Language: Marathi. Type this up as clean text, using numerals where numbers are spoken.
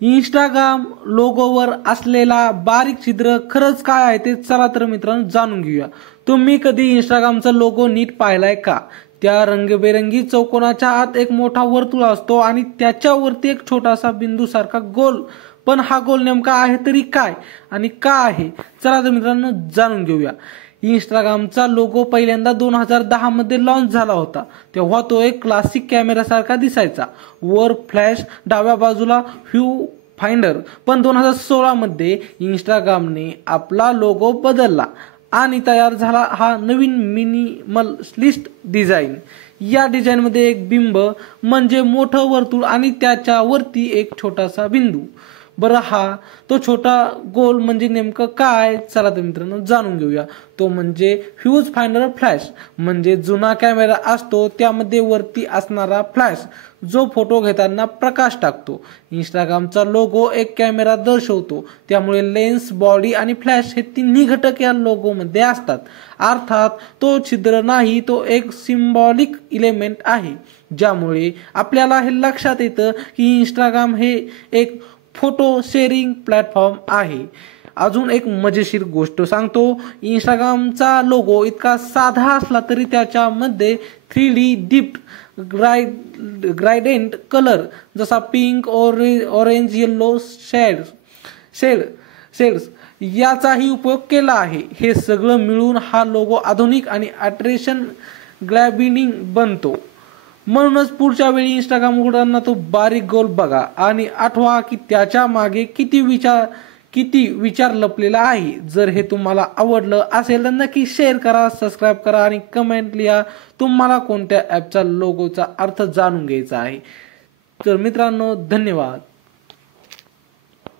इंस्टाग्राम लोगोवर असलेला बारीक छिद्र खरंच काय आहे ते चला तर मित्रांनो जाणून घेऊया। तुम्ही कधी इंस्टाग्रामचा लोगो नीट पाहिलाय का? त्या रंगबेरंगी चौकोनाच्या आत एक मोठा वर्तुळ असतो आणि त्याच्यावरती एक छोटासा बिंदू सारखा गोल। पण हा गोल नेमका आहे तरी काय आणि का आहे? चला तर मित्रांनो जाणून घेऊया। इंस्टाग्रामचा लोगो पहिल्यांदा 2010 मध्ये लॉन्च झाला होता। तेव्हा तो एक क्लासिक कॅमेरा सारखा दिसायचा, वर फ्लॅश, डाव्या बाजूला व्ह्यू फाइंडर। पण 2016 मध्ये इंस्टाग्रामने आपला लोगो बदलला आणि तयार झाला हा नवीन मिनिमलिस्ट डिझाइन। या डिझाइन मध्ये एक बिंब म्हणजे मोठं वर्तुळ आणि त्याच्यावरती एक छोटासा बिंदू। बरं, हा तो छोटा गोल म्हणजे नेमकं काय? चला तर मित्रांनो जाणून घेऊया। तो म्हणजे फ्यूज फाइंडर फ्लॅश, म्हणजे जुना कॅमेरा असतो त्यामध्ये वरती असणारा फ्लॅश जो फोटो घेताना प्रकाश टाकतो। इंस्टाग्रामचा लोगो एक कॅमेरा दर्शवतो, त्यामुळे लेन्स, बॉडी आणि फ्लॅश हे तिन्ही घटक या लोगो मध्ये असतात। अर्थात तो छिद्र नाही, तो एक सिम्बॉलिक इलेमेंट आहे, ज्यामुळे आपल्याला हे लक्षात येतं की इंस्टाग्राम हे एक फोटो शेअरिंग प्लॅटफॉर्म आहे। अजून एक मजेशीर गोष्ट सांगतो, इंस्टाग्रामचा लोगो इतका साधा असला तरी त्याच्यामध्ये 3D डिप्ट ग्रायडेंट कलर जसा पिंक, ऑरेंज, येलो शेड्स याचाही उपयोग केला आहे। हे सगळं मिळून हा लोगो आधुनिक आणि अट्रॅक्शन ग्रॅबिंग बनतो। म्हणूनच पुढच्या वेळी इंस्टाग्राम उघडताना तो बारीक गोल बघा आणि आठवा की त्याच्या मागे किती विचार लपलेला आहे। जर हे तुम्हाला आवडलं असेल तर नक्की शेअर करा, सबस्क्राईब करा आणि कमेंट लिहा तुम्हाला कोणत्या ॲपचा लोगोचा अर्थ जाणून घ्यायचा आहे। तर मित्रांनो धन्यवाद।